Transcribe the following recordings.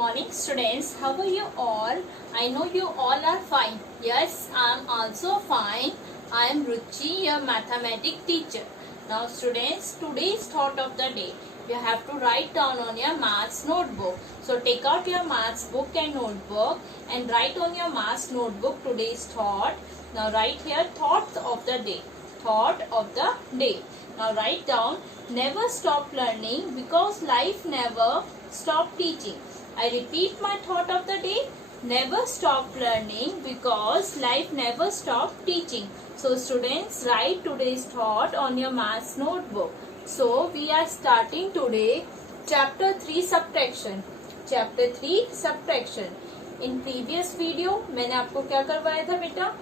Morning students, how are you all? I know you all are fine. Yes, I am also fine. I am Ruchi, your mathematics teacher. Now students, today's thought of the day. You have to write down on your maths notebook. So take out your maths book and notebook and write on your maths notebook today's thought. Now write here thought of the day. Thought of the day. Now write down, never stop learning because life never stop teaching. I repeat my thought of the day. Never stop learning because life never stop teaching. So students, write today's thought on your maths notebook. So we are starting today chapter 3 subtraction. Chapter 3 subtraction. In previous video मैंने आपको क्या करवाया था बेटा?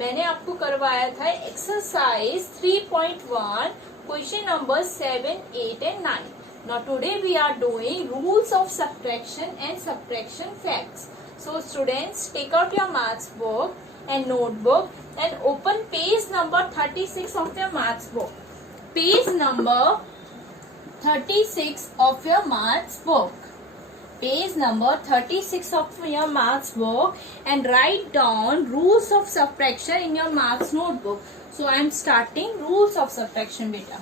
मैंने आपको करवाया था exercise 3.1 question number 7, 8 and 9. Now today we are doing rules of subtraction and subtraction facts. So students, take out your maths book and notebook and open page number 36 of your maths book. Page number 36 of your maths book. Page number 36 of your maths book and write down rules of subtraction in your maths notebook. So I am starting rules of subtraction beta.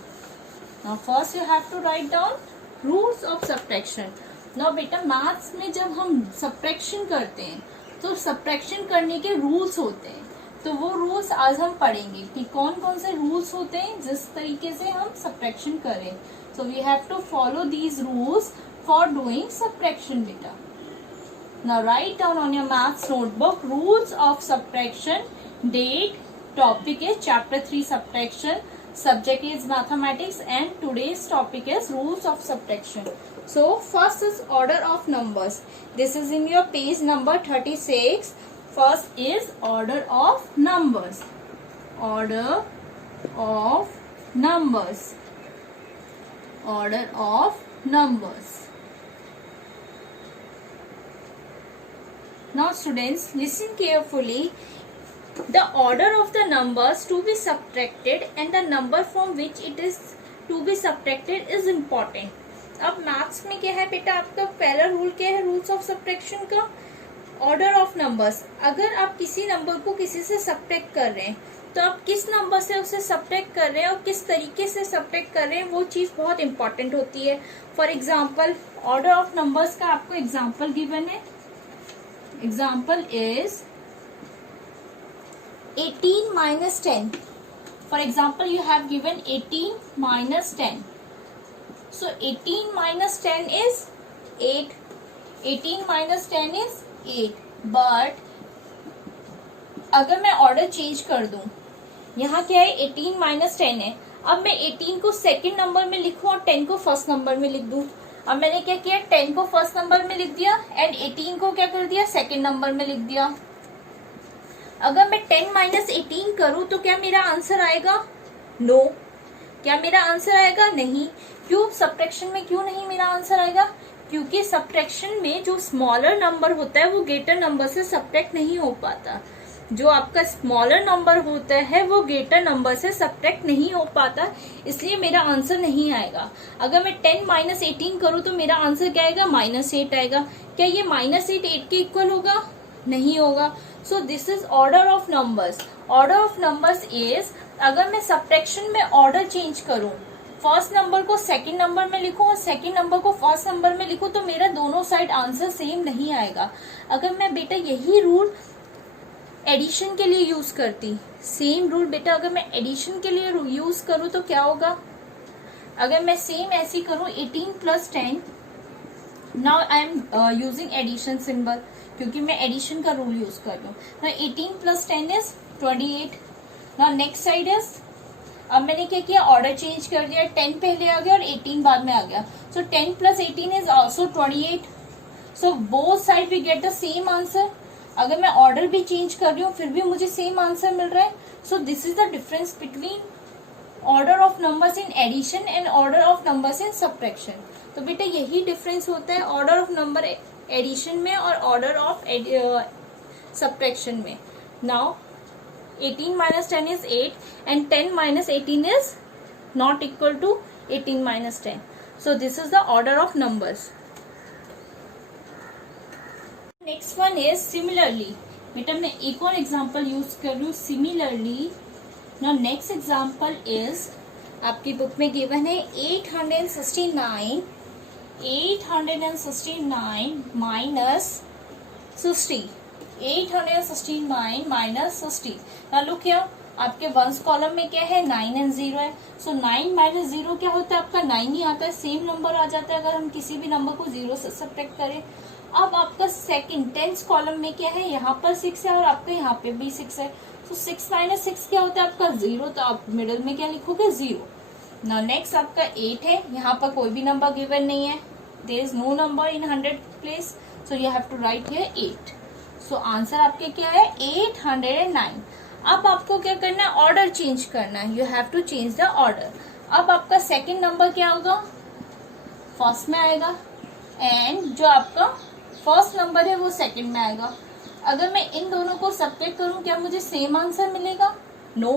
Now first you have to write down rules of subtraction. Now बेटा maths में जब हम subtraction करते हैं तो subtraction करने के rules होते हैं. तो वो रूल्स आज हम पढ़ेंगे कि कौन कौन से रूल्स होते हैं जिस तरीके से हम सब्ट्रैक्शन करें. So we have to follow these rules for doing subtraction बेटा. Now write down on your maths notebook rules of subtraction. Date, topic is chapter 3 subtraction. Subject is mathematics and today's topic is rules of subtraction. So first is order of numbers. This is in your page number 36. First is order of numbers. Order of numbers. Order of numbers. Now students, listen carefully. The order of the numbers to be subtracted and the number from which it is to be subtracted is important. अब maths में क्या है बेटा, आपका पहला rule क्या है rules of subtraction का? Order of numbers. अगर आप किसी नंबर को किसी से सब्ट्रैक्ट कर रहे हैं तो आप किस नंबर से उसे सब्ट्रैक्ट कर रहे हैं और किस तरीके से सब्ट्रैक्ट कर रहे हैं वो चीज बहुत इंपॉर्टेंट होती है. For example order of numbers का आपको एग्जाम्पल गिवन है. Example is 18 minus 10. For example, you have given 18 minus 10. So 18 minus 10 is 8. 18 minus 10 is 8. But अगर मैं ऑर्डर चेंज कर दूं, यहाँ क्या है 18 minus 10 है. अब मैं 18 को सेकंड नंबर में लिखूं और 10 को फर्स्ट नंबर में लिख दूं. अब मैंने क्या किया, 10 को फर्स्ट नंबर में लिख दिया एंड 18 को क्या कर दिया, सेकंड नंबर में लिख दिया. अगर मैं 10 माइनस 18 करूं तो क्या मेरा आंसर आएगा? नो. क्या मेरा आंसर आएगा? नहीं. क्यों? सब्ट्रैक्शन में क्यों नहीं मेरा आंसर आएगा? क्योंकि सब्ट्रैक्शन में जो स्मॉलर नंबर होता है वो ग्रेटर नंबर से सब्ट्रैक्ट नहीं हो पाता. जो आपका स्मॉलर नंबर होता है वो ग्रेटर नंबर से सब्ट्रैक्ट नहीं हो पाता, इसलिए मेरा आंसर नहीं आएगा. अगर मैं 10 माइनस 18 करूं तो मेरा आंसर क्या आएगा? -8 आएगा. क्या ये -8 के इक्वल होगा? नहीं होगा. सो this is order of numbers. Order of numbers is, अगर मैं सब्ट्रैक्शन में ऑर्डर चेंज करूं, फर्स्ट नंबर को सेकंड नंबर में लिखूं और सेकंड नंबर को फर्स्ट नंबर में लिखूं तो मेरा दोनों साइड आंसर सेम नहीं आएगा. अगर मैं बेटा यही रूल एडिशन के लिए यूज करती, सेम रूल बेटा अगर मैं एडिशन के लिए यूज करूं तो क्या होगा? अगर मैं सेम ऐसी करूं 18 plus 10, now I am using addition symbol क्योंकि मैं एडिशन का रूल यूज कर रही हूँ. ना 18 प्लस 10 इज 28. ना नेक्स्ट साइड इज, अब मैंने क्या किया, ऑर्डर चेंज कर दिया. 10 पहले आ गया और 18 बाद में आ गया. So 10 plus 18 is also 28. So both side we get the same answer. अगर मैं ऑर्डर भी चेंज कर रही हूँ फिर भी मुझे सेम आंसर मिल रहा है. So this is the difference between order of numbers in addition and order of numbers in subtraction. तो बेटा यही डिफरेंस होता है ऑर्डर ऑफ नंबर एडिशन में और ऑर्डर ऑफ सब्ट्रैक्शन में. Now 18 minus 10 is 8 and 10 minus 18 is not equal to 18 minus 10. So this is the order of numbers. Next one is similarly. बेटा मैं एक और एग्जांपल यूज कर रही हूँ, similarly. Now next example is आपकी book में गिवन है 869 माइनस 60। 869 माइनस 60। ना लुक हियर, आपके वंस कॉलम में क्या है 9 एंड 0 है। सो 9 माइनस 0 क्या होता है आपका 9 ही आता है, सेम नंबर आ जाता है अगर हम किसी भी नंबर को 0 से सब्ट्रैक्ट करें। अब आपका सेकंड 10th कॉलम में क्या है, यहाँ पर 6 है और आपका यहाँ पे भी 6 है। तो 6 माइनस 6 क्या होता है आपका 0, तो आप मिडिल में क्या लिखोगे 0। नाउ नेक्स्ट आपका 8 है, यहाँ पर कोई भी नंबर गिवन नहीं है, there is no number in 100 place, so you have to write here 8। So answer आपके क्या है 809। अब आपको क्या करना है, ऑर्डर चेंज करना है, you have to change the order. अब आपका सेकंड नंबर क्या होगा, फर्स्ट में आएगा, एंड जो आपका फर्स्ट नंबर है वो सेकंड में आएगा। अगर मैं इन दोनों को सब्ट्रैक्ट करूं क्या मुझे सेम आंसर मिलेगा, no,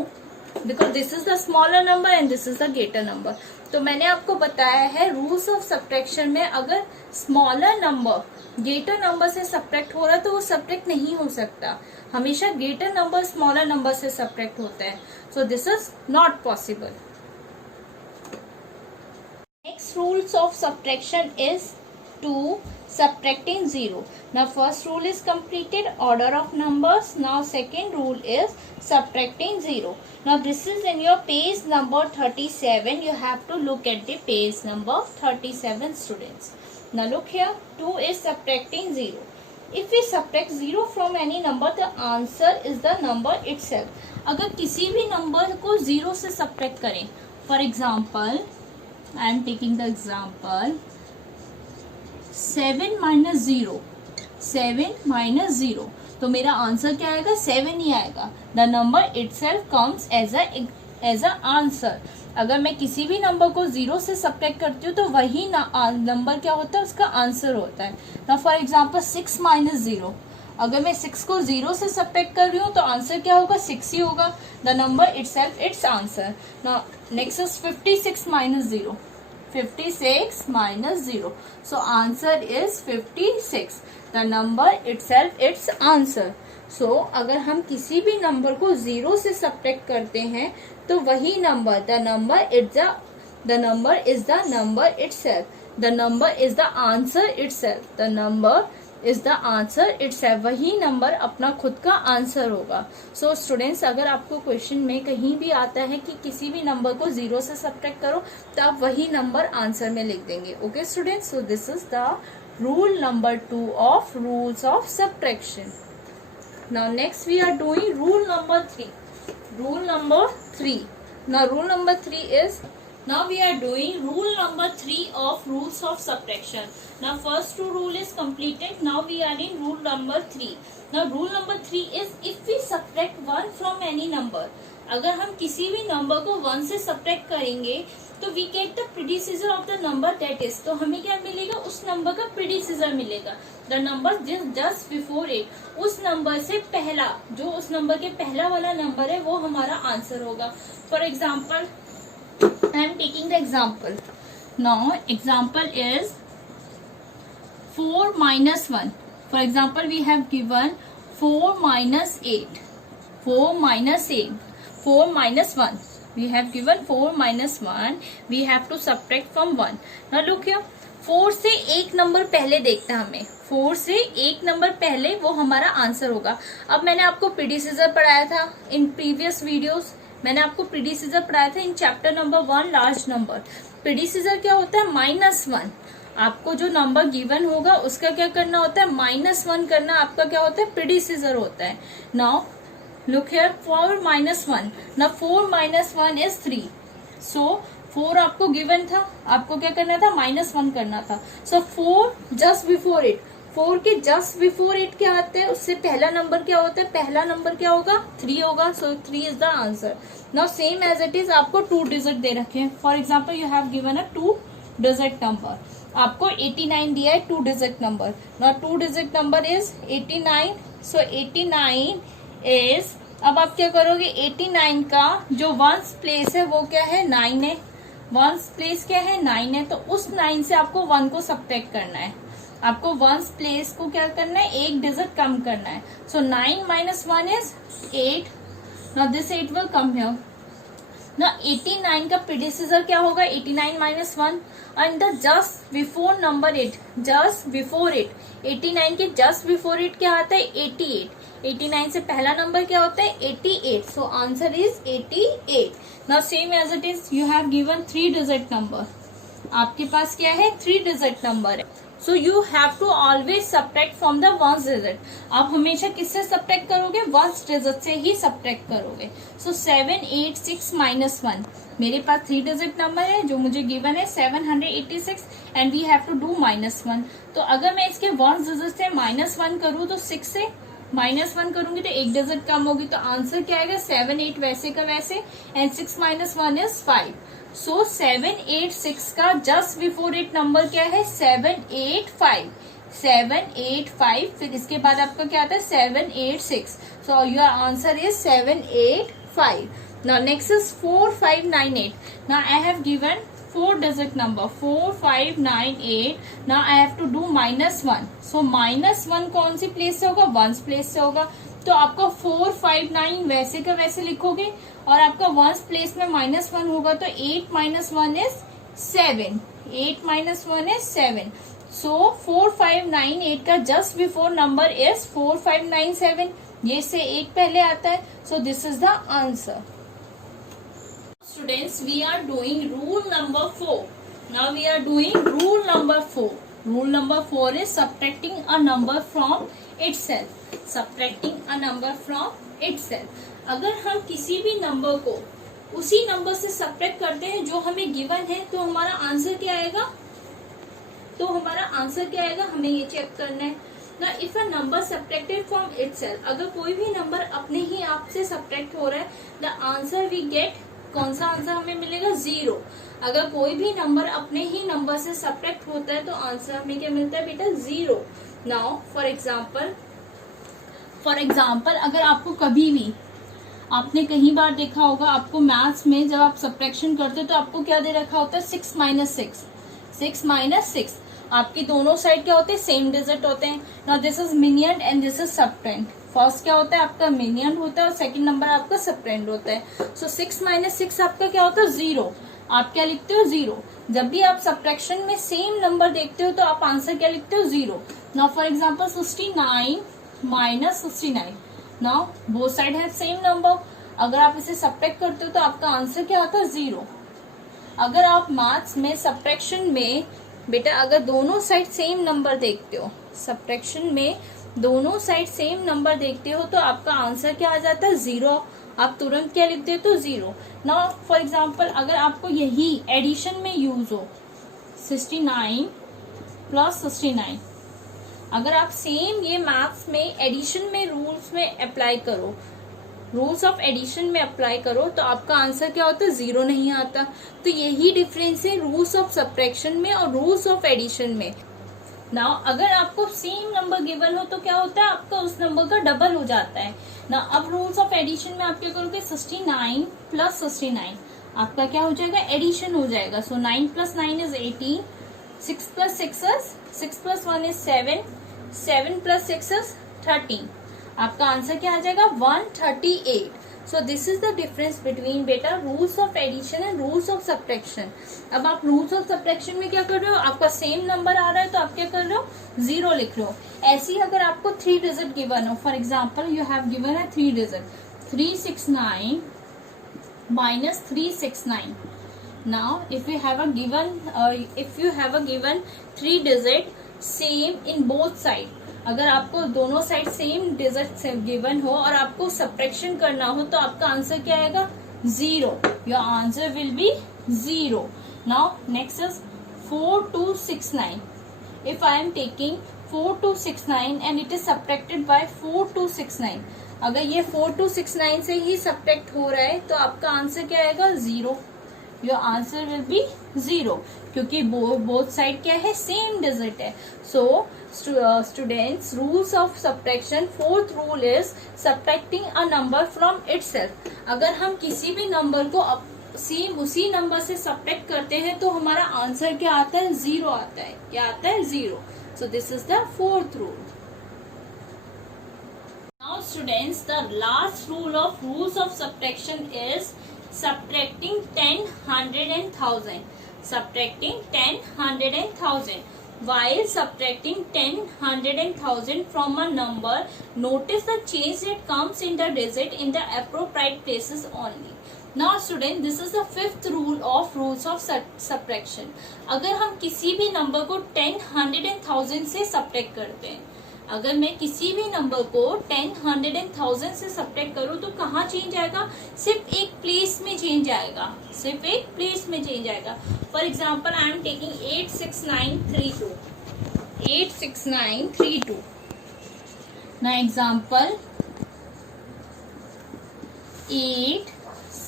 because this is the smaller number and this is the greater number. तो मैंने आपको बताया है रूल्स ऑफ सब्ट्रैक्शन में अगर स्मॉलर नंबर ग्रेटर नंबर से सब्ट्रैक्ट हो रहा है तो वो सब्ट्रैक्ट नहीं हो सकता, हमेशा ग्रेटर नंबर स्मॉलर नंबर से सब्ट्रैक्ट होता है। So this is not possible. Next rules of subtraction is 2 subtracting 0. Now first rule is completed, order of numbers. Now second rule is subtracting 0. Now this is in your page number 37. You have to look at the page number 37, students. Now look here, 2 is subtracting 0. If we subtract 0 from any number, the answer is the number itself. अगर किसी भी number को 0 से subtract करें, for example, I am taking the example 7 minus 0, 7 minus 0, तो मेरा answer क्या आएगा 7 ही आएगा। The number itself comes as a answer. अगर मैं किसी भी नंबर को 0 से सब्ट्रैक्ट करती हूँ तो वही नंबर क्या होता है उसका आंसर होता है। ना फॉर एग्जांपल 6 माइनस 0, अगर मैं 6 को 0 से सब्ट्रैक्ट कर रही हूँ तो आंसर क्या होगा 6 ही होगा। The number itself it's answer. ना next is 56 minus 0, 56 minus 0. So answer is 56. The number itself its answer. So अगर हम किसी भी नंबर को 0 से सब्ट्रैक्ट करते हैं तो वही number the number is the number itself. The number is the answer itself. The number is the answer it's है, वही नंबर अपना खुद का आंसर होगा। सो स्टूडेंट्स अगर आपको क्वेश्चन में कहीं भी आता है कि किसी भी नंबर को 0 से सब्ट्रैक्ट करो तो आप वही नंबर आंसर में लिख देंगे। Okay students, so this is the rule number 2 of rules of subtraction. Now next we are doing rule number 3। Rule number 3, now rule number 3 is, now we are doing rule number 3 of rules of subtraction. Now first two rule is completed, now we are in rule number 3. Now rule number 3 is if we subtract 1 from any number, अगर हम किसी भी number को 1 से subtract करेंगे तो we get the predecessor of the number that is, तो हमें क्या मिलेगा उस नंबर का प्रीडिसीजर मिलेगा, the number just before it, उस नंबर से पहला, जो उस नंबर के पहला वाला नंबर है वो हमारा आंसर होगा। For example I am taking the example. Now example is 4 minus 1. For example we have given 4 minus 8. 4 minus 8. 4 minus 1. We have given 4 minus 1. We have to subtract from 1. Now look here. 4 से एक number पहले देखते हैं हमें, 4 से एक number पहले वो हमारा आंसर होगा। अब मैंने आपको प्रीडिसीजर पढ़ाया था इन प्रीवियस वीडियोस, मैंने आपको प्रीडिसीजर पढ़ाया था in chapter number 1 large number. Predecessor क्या होता है -1, आपको जो नंबर गिवन होगा उसका क्या करना होता है -1 करना, आपका क्या होता है प्रीडिसीजर होता है। Now look here 4 minus 1, now 4 minus 1 is 3, सो 4 आपको गिवन था, आपको क्या करना था -1 करना था। सो 4 जस्ट बिफोर इट, 4 के जस्ट बिफोर इट क्या आता है, उससे पहला नंबर क्या होता है, पहला नंबर क्या होगा 3 होगा। So 3 is the answer. Now same as it is आपको 2 डिजिट दे रखे हैं। For example you have given a 2 digit number, आपको 89 दिया है 2 digit number. Now 2 digit number is 89, so 89 is, अब आप क्या करोगे 89 का जो वंस प्लेस है वो क्या है 9 है, वंस प्लेस क्या है 9 है, तो उस 9 से आपको 1 को सब्ट्रैक्ट करना है। आपको वंस प्लेस को क्या करना है, एक डिजिट कम करना है. सो 9 minus 1 is 8. Now this 8 will come here. Now 89 का प्रीडिसेसर क्या होगा, 89 minus 1, and the just before number 8, just before it, 89 के just before it क्या आता है, 88. 89 से पहला नंबर क्या होता है, 88. So answer is 88. Now same as it is, you have given 3 digit number. आपके पास क्या है, 3 digit नंबर है. So you have to always subtract from the ones digit. आप हमेशा किससे सब्ट्रैक्ट करोगे, वंस डिजिट से ही सब्ट्रैक्ट करोगे. सो 786 minus 1, मेरे पास 3 डिजिट नंबर है जो मुझे गिवन है 786 and we have to do -1. तो अगर मैं इसके वंस डिजिट से -1 करूँ तो 6 से -1 करूंगी तो एक डिजिट कम होगी. तो आंसर क्या आएगा, 7 8 वैसे का वैसे एंड 6 minus 1 is 5. सो 786 का जस्ट बिफोर इट नंबर क्या है, 785. 785. फिर इसके बाद आपका क्या आता है, 786. So your answer is 785. Now next is 4598. Now I have given 4 digit number 4598. Now I have to do -1. So -1 कौन सी प्लेस से होगा, वंस प्लेस से होगा. तो आपका 459 वैसे का वैसे लिखोगे और आपका वंस प्लेस में -1 होगा तो 8 minus 1 is 7. 8 minus 1 is 7. सो 4598 का जस्ट बिफोर नंबर इज 4597. ये से एक पहले आता है. So this is the answer. Students, we are doing rule number 4. Now we are doing rule number 4. Rule number 4 is subtracting a number from itself. Subtracting a number from itself. अगर हम किसी भी नंबर को उसी number से subtract करते हैं जो हमें गिवन है तो हमारा आंसर क्या आएगा, हमें ये चेक करना है. Now if a number subtracted from itself, अगर कोई भी नंबर अपने ही आप से सब्ट्रैक्ट हो रहा है, the answer we get, कौन सा आंसर हमें मिलेगा, 0. अगर कोई भी नंबर अपने ही नंबर से सब्ट्रैक्ट होता है तो आंसर हमें क्या मिलता है बेटा, 0. नाउ फॉर एग्जाम्पल अगर आपको कभी भी, आपने कहीं बार देखा होगा, आपको मैथ्स में जब आप सब्ट्रैक्शन करते हो तो आपको क्या दे रखा होता है, 6 minus 6. 6 minus 6. आपकी दोनों साइड क्या होते हैं, सेम डिजिट होते हैं. Now this is minuend and this is subtrahend. First क्या होता है आपका मिनियन होता है और सेकंड नंबर आपका सबट्रेंड होता है. सो 6 minus 6 आपका क्या होता है, 0. आप क्या लिखते हो, 0. जब भी आप सब्ट्रैक्शन में सेम नंबर देखते हो तो आप आंसर क्या लिखते हो, 0. Now for example 69 minus 69. Now both side है सेम नंबर. अगर आप इसे सब्ट्रैक्ट करते हो तो आपका आंसर क्या होता है, 0. अगर आप मैथ्स में सब्ट्रैक्शन में बेटा अगर दोनों साइड सेम नंबर देखते हो, सब्ट्रैक्शन में दोनों साइड सेम नंबर देखते हो तो आपका आंसर क्या आ जाता है, 0. आप तुरंत क्या लिख देते हो, 0. नाउ फॉर एग्जांपल अगर आपको यही एडिशन में यूज हो, 69 plus 69, अगर आप सेम ये मैथ्स में एडिशन में रूल्स में अप्लाई करो, रूल्स ऑफ एडिशन में अप्लाई करो तो आपका आंसर क्या होता है, 0 नहीं आता. तो यही डिफरेंस है रूल्स ऑफ सब्ट्रैक्शन में और रूल्स ऑफ एडिशन में. नाउ अगर आपको सेम नंबर गिवन हो तो क्या होता है, आपका उस नंबर का डबल हो जाता है ना. अब रूल्स ऑफ एडिशन में आप क्या करोगे, 69 plus 69 आपका क्या हो जाएगा, एडिशन हो जाएगा. सो 9 plus 9 is 18. 6 plus 6 plus 1 is 7. 7 plus 6 is 13. आपका आंसर क्या आ जाएगा, 138. So this is the difference between बेटा rules of addition and rules of subtraction. अब आप रूल्स ऑफ सब्ट्रैक्शन में क्या कर रहे हो, आपका सेम नंबर आ रहा है तो आप क्या कर रहे हो, 0 लिख रहे हो. ऐसे ही अगर आपको 3 डिजिट गिवन हो, for example you have given है 3 digit, 369 minus 369. Now if you have a given 3 digit same in both side, अगर आपको दोनों साइड सेम डिजिट गिवन हो और आपको सब्ट्रैक्शन करना हो तो आपका आंसर क्या आएगा, 0. Your answer will be 0. Now next is 4269. If I am taking 4269 and it is subtracted by 4269, अगर ये 4269 से ही सब्ट्रैक्ट हो रहा है तो आपका आंसर क्या आएगा, 0. योर आंसर विल बी 0 क्योंकि बोथ साइड क्या है, सेम डिजिट है. So students, rules of subtraction, fourth rule is subtracting a number from itself. अगर हम किसी भी नंबर को सेम उसी नंबर से सब्ट्रैक्ट करते हैं तो हमारा आंसर क्या आता है, 0 आता है. क्या आता है, 0. So this is the fourth rule. Now students, the last rule of rules of subtraction is subtracting 10, 100 and 1000. Subtracting 10, 100 and 1000. While subtracting 10, 100 and 1000 from a number, notice the change that comes in the digit in the appropriate places only. Now student, this is the fifth rule of rules of subtraction. अगर हम किसी भी number को 10, 100 and 1000 से subtract करते हैं, अगर मैं किसी भी नंबर को 10, 100 and 1000 से सब्ट्रैक्ट करूँ तो कहाँ चेंज आएगा? सिर्फ एक प्लेस में चेंज आएगा, सिर्फ एक प्लेस में चेंज आएगा. For example I am taking 86932. 86932. ना example 8,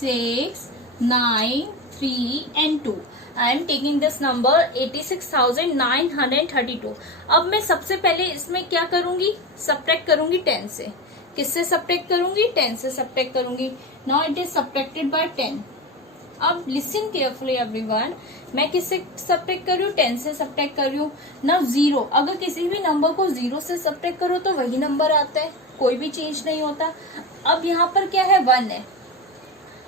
6, 9, 3 and 2. I am taking this number 86,932. अब मैं सबसे पहले इसमें क्या करूंगी? सब्ट्रैक्ट करूंगी 10 से. किससे सब्ट्रैक्ट करूंगी? 10 से सब्ट्रैक्ट करूंगी. Now it is subtracted by 10. अब लिसन केयरफुली एवरीवन, मैं किससे सब्ट्रैक्ट कर रही हूँ? 10 से सब्ट्रैक्ट कर रही हूँ. नाउ 0, अगर किसी भी नंबर को 0 से सब्ट्रैक्ट करो तो वही नंबर आता है, कोई भी चेंज नहीं होता. अब यहाँ पर क्या है? 1 है.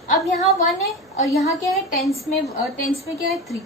अब यहाँ 1 है और यहाँ क्या है? टेंस में क्या है? 3.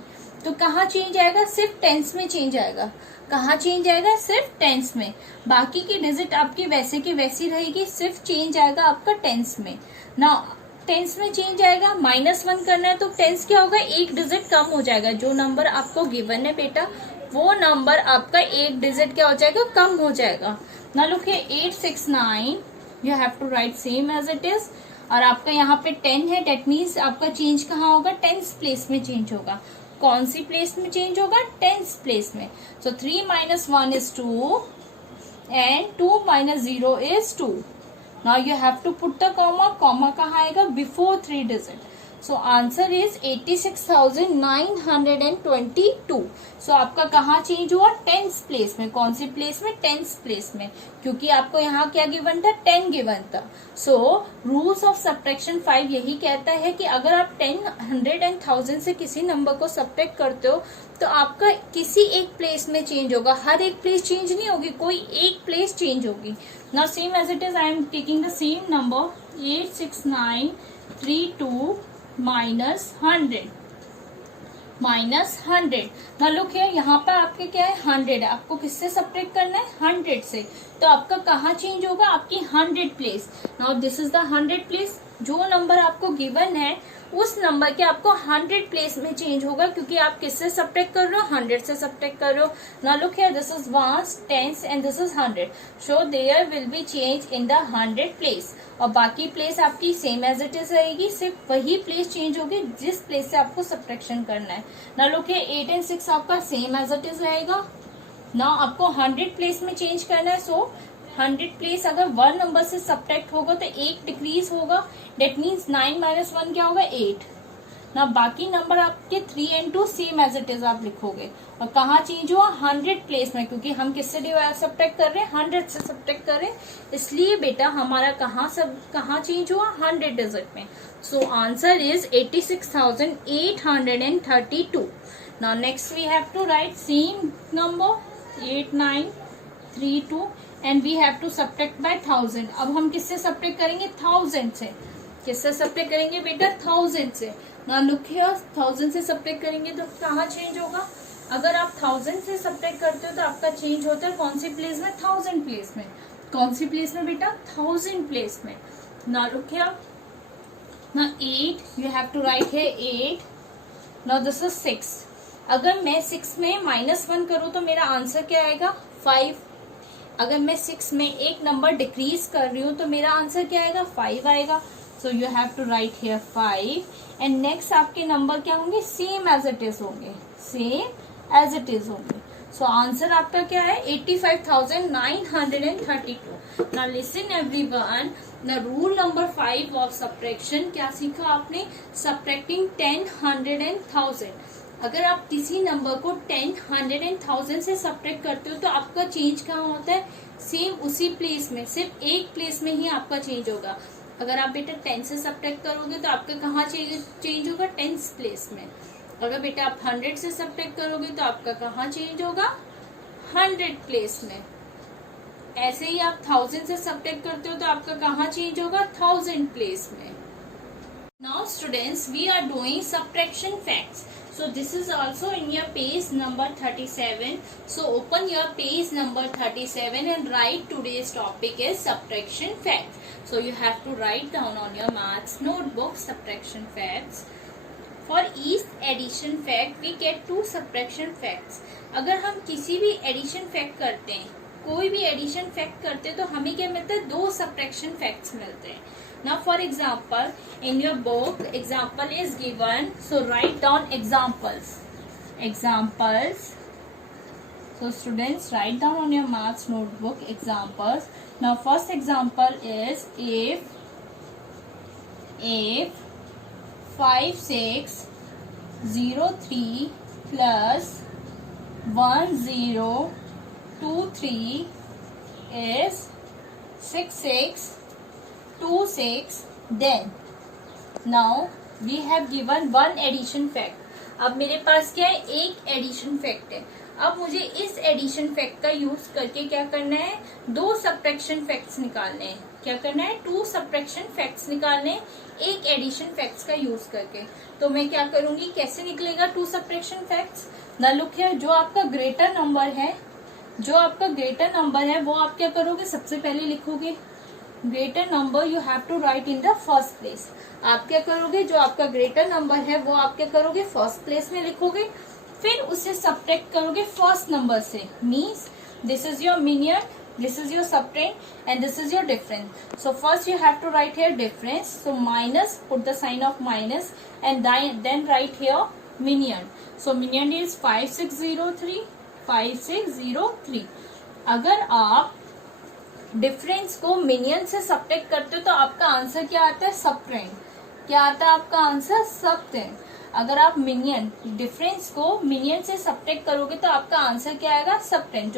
तो कहाँ चेंज आएगा? सिर्फ टेंस में चेंज आएगा. कहाँ चेंज आएगा? सिर्फ टेंस में. बाकी की डिजिट आपकी वैसे की वैसी रहेगी, सिर्फ चेंज आएगा आपका टेंस में. ना टेंस में चेंज आएगा. -1 करना है तो टेंस क्या होगा? एक डिजिट कम हो जाएगा. जो नंबर आपको गिवन है बेटा, वो नंबर आपका एक डिजिट क्या हो जाएगा? कम हो जाएगा. ना look here, 869 you have to write same as it is. और आपका यहाँ पे 10 है, डेट मीन्स आपका चेंज कहाँ होगा? टेंस प्लेस में चेंज होगा. कौन सी प्लेस में चेंज होगा? टेंस प्लेस में. सो 3 - 1 is 2 and 2 - 0 is 2. Now you have to put the comma. Comma कहाँ आएगा? Before 3 digit. So answer is 86,922. So आपका कहाँ चेंज हुआ? टेंस प्लेस में. कौन सी प्लेस में? टेंस प्लेस में, क्योंकि आपको यहाँ क्या गिवन था? 10 गिवन था. सो रूल्स ऑफ सब्ट्रैक्शन 5 यही कहता है कि अगर आप 10, 100 and 1000 से किसी नंबर को सब्ट्रैक्ट करते हो तो आपका किसी एक प्लेस में चेंज होगा. हर एक प्लेस चेंज नहीं होगी, कोई एक प्लेस चेंज होगी. Now same as it is, I am taking the same number 86932 -100. ना लुक है, यहाँ पर आपके क्या है? 100 है. आपको किससे सब्ट्रैक्ट करना है? 100 से. तो आपका कहाँ चेंज होगा? आपकी 100 place. Now this is the 100 place. जो नंबर आपको गिवन है उस नंबर के आपको 100 प्लेस में चेंज होगा, क्योंकि आप किससे सब्ट्रैक्ट कर रहे हो? 100 से सब्ट्रैक्ट कर रहे हो. Now look here, this is 1s, 10s and this is 100. So there will be change in the 100 place. और बाकी प्लेस आपकी सेम एज इट इज रहेगी, सिर्फ वही प्लेस चेंज होगी जिस प्लेस से आपको सब्ट्रैक्शन करना है. नाउ लुक हियर, 8 and 6 आपका सेम एज इट इज रहेगा. नाउ आपको 100 प्लेस में चेंज करना है. सो 100 प्लेस अगर 1 नंबर से सब्ट्रैक्ट होगा तो 1 डिक्रीज होगा. डेट मीन्स 9 - 1 क्या होगा? 8. ना बाकी नंबर आपके 3 and 2 same as it is आप लिखोगे. और कहाँ चेंज हुआ? 100 प्लेस में, क्योंकि हम किससे सब्ट्रैक्ट कर रहे हैं? 100 से सब्ट्रैक्ट कर रहे हैं. इसलिए बेटा हमारा कहाँ चेंज हुआ? 100 डिजिट में. So answer is 86,832. Now next we have to write same number 8932 and we have to subtract by 1000. अब हम किससे सब्ट्रैक्ट करेंगे? 1000 से. किससे सब्ट्रैक्ट करेंगे बेटा? 1000 से. ना लुक हियर, 1000 से सब्ट्रैक्ट करेंगे तो कहाँ चेंज होगा? अगर आप 1000 से सब्ट्रैक्ट करते हो तो आपका चेंज होता है कौन सी प्लेस में? 1000 प्लेस में. कौन सी प्लेस में बेटा? 1000 प्लेस में. ना लुक हियर, ना 8 you have to write here 8. Now this is 6. अगर मैं 6 में -1 करूँ तो मेरा आंसर क्या आएगा? 5. अगर मैं 6 में एक नंबर डिक्रीज कर रही हूँ तो मेरा आंसर क्या आएगा? 5 आएगा. So you have to write here 5. And next आपके नंबर क्या होंगे? सेम एज इट इज होंगे. सेम एज इट इज होंगे. सो आंसर आपका क्या है? 85,932. Now listen everyone, the rule number 5 of subtraction. क्या सीखा आपने? Subtracting 10, 100 and 1000. अगर आप किसी नंबर को 10, 100 and 1000 से सब्ट्रैक्ट करते हो तो आपका चेंज कहाँ होता है? सेम उसी प्लेस में, सिर्फ एक प्लेस में ही आपका चेंज होगा. अगर आप बेटा 10 से सब्ट्रैक्ट करोगे तो आपका कहाँ चेंज होगा? 10th प्लेस में. अगर बेटा आप 100 से सब्ट्रैक्ट करोगे तो आपका कहाँ चेंज होगा? 100 प्लेस में। ऐसे ही आप 1000 से सब्ट्रैक्ट करते हो तो आपका कहाँ चेंज होगा, 1000 प्लेस में। Now students, we are doing subtraction facts. So this is also in your page number 37. So open your page number 37 and write today's topic is subtraction facts. So you have to write down on your maths notebook subtraction facts. For each addition fact we get 2 subtraction facts. अगर हम किसी भी addition fact करते हैं, कोई भी addition fact करते हैं तो हमें क्या मिलता है, 2 सब्ट्रैक्शन फैक्ट्स मिलते हैं। Now for example, in your book example is given, so write down examples. So students, write down on your maths notebook examples. Now first example is if 5603 plus 1023 is 6626, then now we have given one addition fact. अब मेरे पास क्या है, एक addition fact है। अब मुझे इस addition fact का यूज करके क्या करना है, 2 सब्ट्रैक्शन फैक्ट्स निकालने हैं। क्या करना है, 2 सब्ट्रैक्शन फैक्ट्स निकालने, एक एडिशन फैक्ट्स का यूज करके। तो मैं क्या करूंगी, कैसे निकलेगा 2 सब्ट्रैक्शन फैक्ट्स। ना लुक हियर, जो आपका ग्रेटर नंबर है वो आप क्या करोगे, सबसे पहले लिखोगे greater number you have to write in the first place. आप क्या करोगे, जो आपका ग्रेटर नंबर है वो आप क्या करोगे, फर्स्ट प्लेस में लिखोगे, फिर उसे सब्ट्रैक्ट करोगे फर्स्ट नंबर से। Means this is your minion, this is your subtrahend and this is your difference. So first you have to write here difference, so minus, put the sign of minus and then write here minion. So minion is 5603। अगर आप difference को minion से subtract करते हो तो आपका answer क्या आता है, सबट्रैंड। क्या आता है आपका आंसर, सबट्रैंड। अगर आप मिनियन डिफरेंस को मिनियन से सब्ट्रैक्ट करोगे तो आपका आंसर क्या आएगा, सबट्रैंड।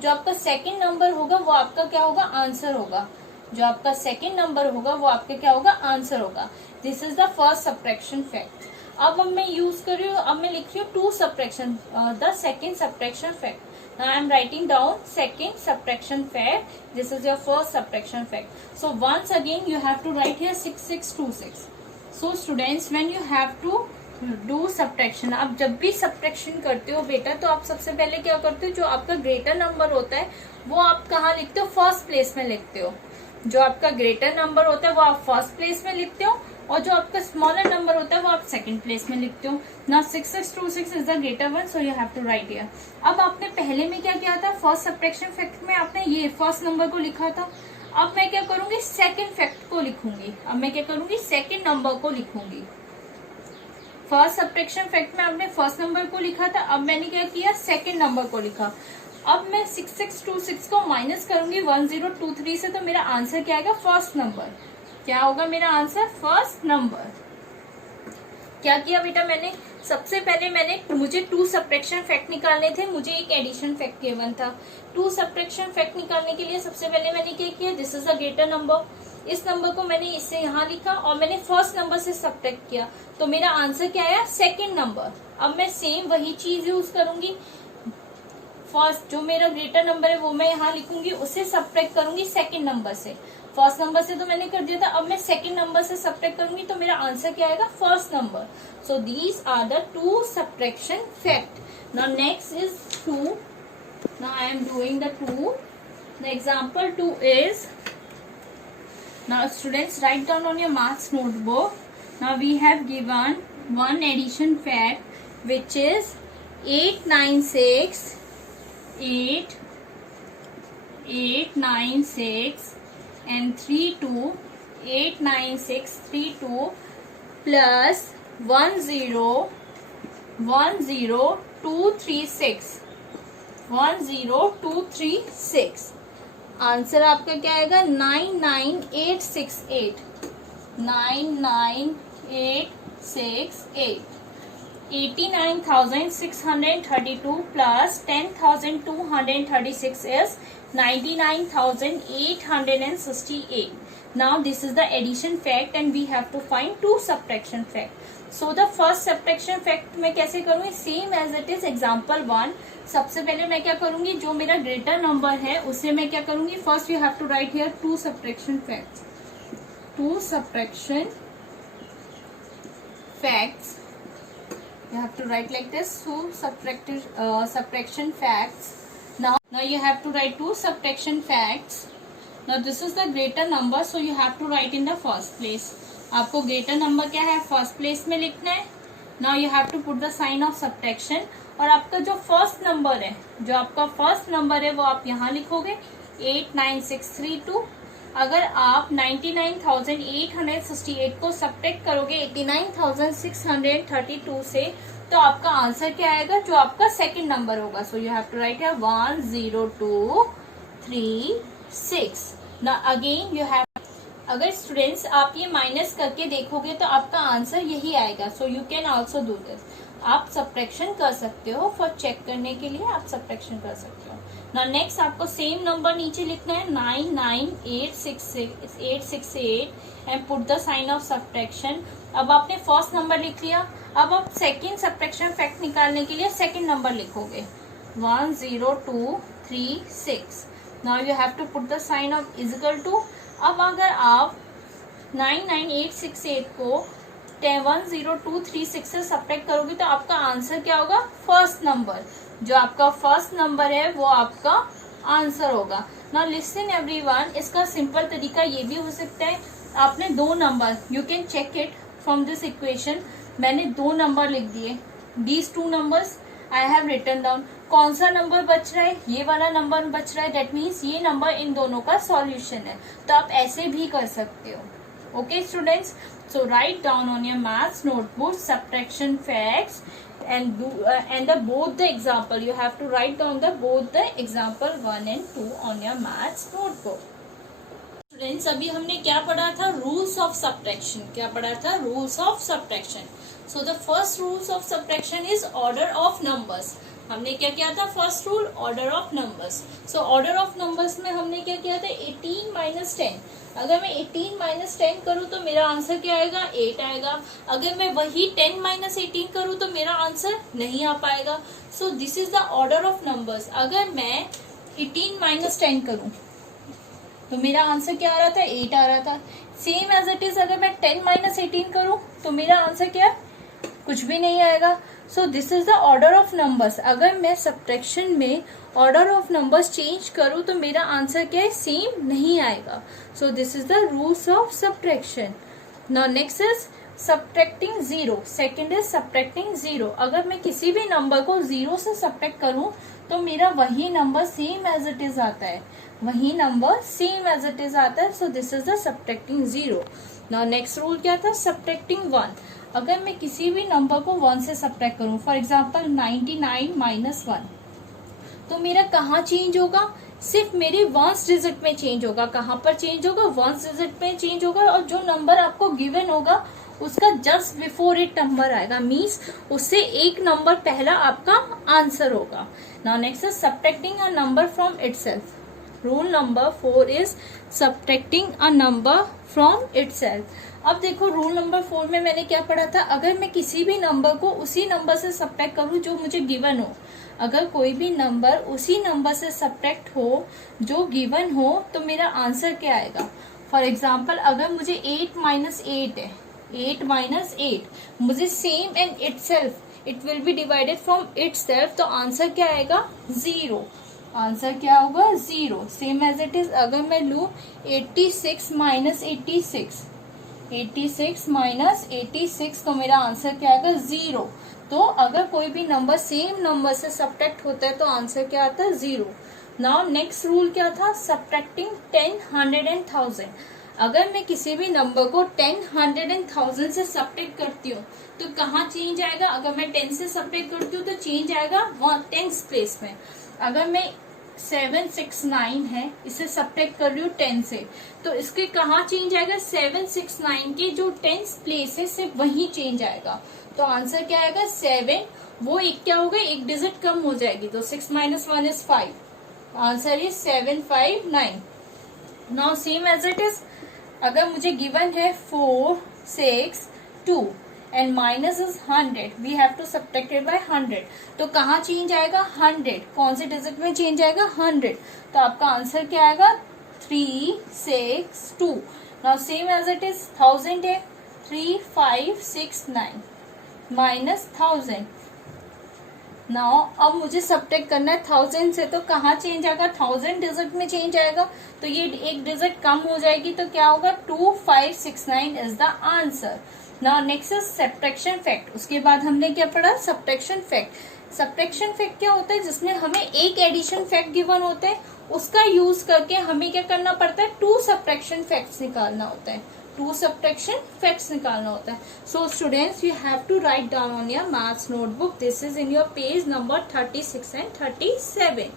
जो आपका सेकंड नंबर होगा वो आपका क्या होगा, आंसर होगा। जो आपका सेकंड नंबर होगा वो आपका क्या होगा, आंसर होगा। This is the first subtraction fact. अब मैं यूज कर रही हूँ, अब मैं लिख रही हूँ 2 subtraction, the second subtraction fact. Now I am writing down second subtraction fact. This is your first subtraction fact. So once again you have to write here 6626. So students, when you have to do subtraction, आप जब भी subtraction करते हो बेटा तो आप सबसे पहले क्या करते हो, जो आपका ग्रेटर नंबर होता है वो आप कहाँ लिखते हो, फर्स्ट प्लेस में लिखते हो। जो आपका ग्रेटर नंबर होता है वो आप फर्स्ट प्लेस में लिखते हो और जो आपका स्मॉलर नंबर होता है वो आप सेकंड प्लेस में लिखते हो। ना 6626 is the greater one, so you have to write here. अब आपने पहले में क्या किया था, फर्स्ट सब्ट्रैक्शन फैक्ट में आपने ये फर्स्ट नंबर को लिखा था। अब मैं क्या करूंगी, सेकंड फैक्ट को लिखूंगी। अब मैं क्या करूंगी, सेकंड नंबर को लिखूंगी। फर्स्ट सब्ट्रैक्शन फैक्ट में आपने फर्स्ट नंबर को लिखा था, अब मैंने क्या किया, सेकंड नंबर को लिखा। अब मैं 6626 को माइनस करूंगी 1023 से, तो मेरा आंसर क्या आएगा, फर्स्ट नंबर। क्या होगा मेरा आंसर, फर्स्ट नंबर। क्या किया बेटा मैंने, सबसे पहले मुझे 2 सब्ट्रैक्शन फैक्ट निकालने थे, मुझे एक एडिशन फैक्ट गिवन था। 2 सब्ट्रैक्शन फैक्ट निकालने के लिए सबसे पहले मैंने क्या किया, this is a greater number, इस नंबर को मैंने इससे यहाँ लिखा और मैंने फर्स्ट नंबर से सब्ट्रैक्ट किया, तो मेरा आंसर क्या आया, सेकेंड नंबर। अब मैं सेम वही चीज यूज करूंगी, फर्स्ट जो मेरा ग्रेटर नंबर है वो मैं यहाँ लिखूंगी, उससे सब्ट्रैक्ट करूंगी सेकेंड नंबर से। फर्स्ट नंबर से तो मैंने कर दिया था, अब मैं सेकेंड नंबर से सब्ट्रैक्ट करूंगी तो मेरा आंसर क्या आएगा, first number. So these are the 2 subtraction fact. Now next is 2। Now I am doing the 2। The example 2 is, now students write down on your maths notebook. Now we have given one addition fact which is 896 and 89632 plus 10236। Answer आपका क्या आएगा, 99868। 99868। 89,632 plus 10,236 is 99,868. Now this is the addition fact and we have to find 2 subtraction fact. So the first subtraction fact मैं कैसे करूंगी, same as it is example 1। सबसे पहले मैं क्या करूंगी, जो मेरा ग्रेटर नंबर है उसे मैं क्या करूंगी, first you have to write here 2 subtraction facts, 2 subtraction facts, you have to write like this, 2 subtraction facts. Now you have to write 2 subtraction facts. Now this is the greater number, so you have to write in the first place. आपको greater number क्या है, first place में लिखना है. Now you have to put the sign of subtraction. और आपका जो first number है, जो आपका फर्स्ट नंबर है वो आप यहाँ लिखोगे 89632. अगर आप 99,868 को सब्ट्रैक्ट करोगे 89,632 से, तो आपका आंसर क्या आएगा, जो आपका सेकंड नंबर होगा. So you have to write here 10236. Now again you have, अगर स्टूडेंट्स आप ये माइनस करके देखोगे तो आपका आंसर यही आएगा. So you can also do this. आप सब्ट्रैक्शन कर सकते हो, फॉर चेक करने के लिए आप सब्ट्रैक्शन कर सकते हो. ना नेक्स्ट आपको सेम नंबर नीचे लिखना है 99868 and put the sign of subtraction. अब आपने फर्स्ट नंबर लिख लिया, अब आप सेकेंड सब्ट्रैक्शन फैक्ट निकालने के लिए सेकेंड नंबर लिखोगे 10236. Now you have to put the sign of equal to. अब अगर आप 99868 को 10236 से सब्ट्रैक्ट करोगे तो आपका आंसर क्या होगा, फर्स्ट नंबर. जो आपका फर्स्ट नंबर है वो आपका आंसर होगा. नाउ लिसन एवरीवन, इसका सिंपल तरीका ये भी हो सकता है, आपने 2 number, you can check it from this equation. मैंने 2 नंबर लिख दिए, these 2 numbers I have written down. कौन सा नंबर बच रहा है, ये वाला नंबर बच रहा है, दैट मीन्स ये नंबर इन दोनों का सॉल्यूशन है. तो आप ऐसे भी कर सकते हो. Okay students, so write down on your maths notebook subtraction facts and the both the example. You have to write down the both the example 1 and 2 on your maths notebook. Students, अभी हमने क्या पढ़ा था, rules of subtraction. क्या पढ़ा था, rules of subtraction. So the first rules of subtraction is order of numbers. हमने क्या किया था, first rule order of numbers. So order of numbers में हमने क्या किया था, 18 माइनस 10. अगर मैं 18 माइनस 10 करूँ तो मेरा आंसर क्या आएगा, 8 आएगा. अगर मैं वही 10 माइनस 18 करूँ तो मेरा आंसर नहीं आ पाएगा. सो this is the order of numbers. अगर मैं 18 माइनस 10 करूँ तो मेरा आंसर क्या आ रहा था, 8 आ रहा था. सेम एज इट इज अगर मैं 10 माइनस 18 करूँ तो मेरा आंसर क्या, कुछ भी नहीं आएगा. सो this is the order of numbers. अगर मैं सब्ट्रैक्शन में ऑर्डर ऑफ नंबर्स चेंज करूँ तो मेरा आंसर क्या है, सेम नहीं आएगा. सो this is the rules of subtraction. Now next is subtracting 0. Second is subtracting 0. अगर मैं किसी भी नंबर को 0 से सब्ट्रैक्ट करूँ तो मेरा वही number same as it is आता है, वही number same as it is आता है. So this is the subtracting 0. Now next rule क्या था, सब्ट्रैक्टिंग 1. अगर मैं किसी भी नंबर को 1 से सब्ट्रैक्ट करूं, फॉर एग्जाम्पल 99 माइनस 1, तो मेरा कहाँ चेंज होगा, सिर्फ मेरे वंस डिजिट में चेंज होगा. कहाँ पर चेंज होगा, वंस डिजिट में चेंज होगा. और जो नंबर आपको गिवन होगा उसका जस्ट बिफोर इट नंबर आएगा, मीन्स उससे एक नंबर पहला आपका आंसर होगा. Now next is subtracting a number from itself. Rule number 4 is subtracting a number from itself. अब देखो रूल नंबर 4 में मैंने क्या पढ़ा था, अगर मैं किसी भी नंबर को उसी नंबर से सब्ट्रैक्ट करूं जो मुझे गिवन हो, अगर कोई भी नंबर उसी नंबर से सब्ट्रैक्ट हो जो गिवन हो तो मेरा आंसर क्या आएगा. फॉर एग्जाम्पल अगर मुझे 8 माइनस 8 है, 8 माइनस 8 मुझे same and itself, it will be divided from itself, तो आंसर क्या आएगा, 0. आंसर क्या होगा, 0. सेम एज इट इज अगर मैं लू 86 माइनस 86, 86 माइनस 86, तो मेरा आंसर क्या आएगा, 0. तो अगर कोई भी नंबर सेम नंबर से सब्ट्रैक्ट होता है तो आंसर क्या आता है, 0. नाउ नेक्स्ट रूल क्या था, सब्ट्रैक्टिंग 10, 100 एंड 1000. अगर मैं किसी भी नंबर को 10, 100 एंड 1000 से सब्ट्रैक्ट करती हूँ तो कहाँ चेंज आएगा. अगर मैं 10 से सब्ट्रैक्ट करती हूँ तो चेंज आएगा 10th प्लेस में. अगर मैं 769 है, इसे सब्ट्रैक्ट कर रही हूँ 10 से, तो इसके कहाँ चेंज आएगा, 769 के जो 10th प्लेस है सिर्फ वही चेंज आएगा. तो आंसर क्या आएगा, 7. वो एक क्या होगा, एक डिजिट कम हो जाएगी, तो 6 minus 1 is 5. Answer is 759. Now same as it is अगर मुझे गिवन है 4, 6, 2 and minus is 100. We have to subtract it by 100. तो कहाँ चेंज आएगा 100, कौन से डिजिट में चेंज आएगा 100. तो आपका आंसर क्या आएगा 362. Now same as it is 1000 है 3569 माइनस 1000. नाउ अब मुझे सब्ट्रैक्ट करना है 1000 से, तो कहाँ चेंज आएगा 1000 डिजिट में चेंज आएगा. तो ये एक डिजिट कम हो जाएगी तो क्या होगा 2569 is the answer. Now next is subtraction fact. उसके बाद हमने क्या पढ़ा सब्ट्रैक्शन फैक्ट. सब्ट्रैक्शन फैक्ट क्या होता है जिसमें हमें एक एडिशन फैक्ट गिवन होते हैं, उसका यूज करके हमें क्या करना पड़ता है 2 सब्ट्रैक्शन फैक्ट्स निकालना होता है. 2 सब्ट्रैक्शन फैक्ट्स निकालना होता है. So students you have to write down on your maths notebook. This is in your page number 36 and 37.